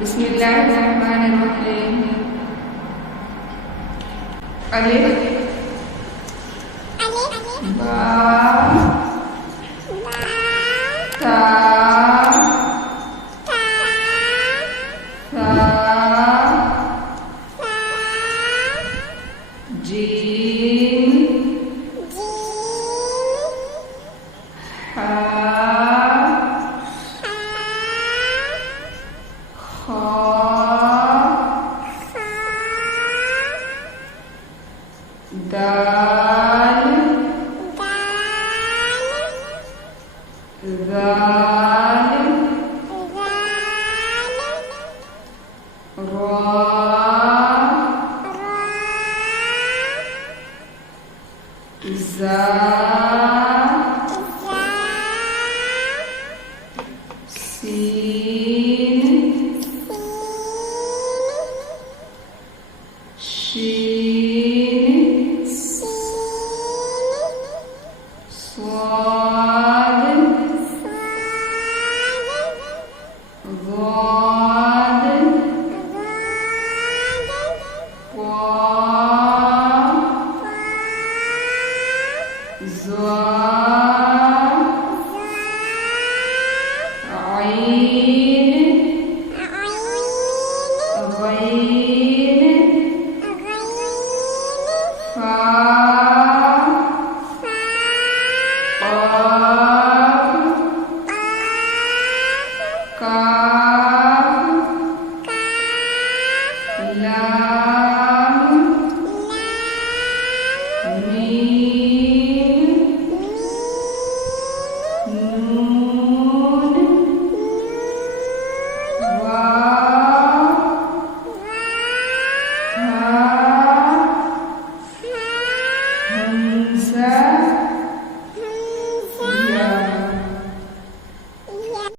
बिस्मिल्लाहिर्रहमानिर्रहीम। अलिफ बा ता सा जीम हा खा दाल ज़ाल रा ज़ा सीन शीन स्वाद ज़ाद क़ाफ़ ज़ा आइन गैन फा क़ाफ़ काफ़ लाम मीम नून वाव हा हमज़ा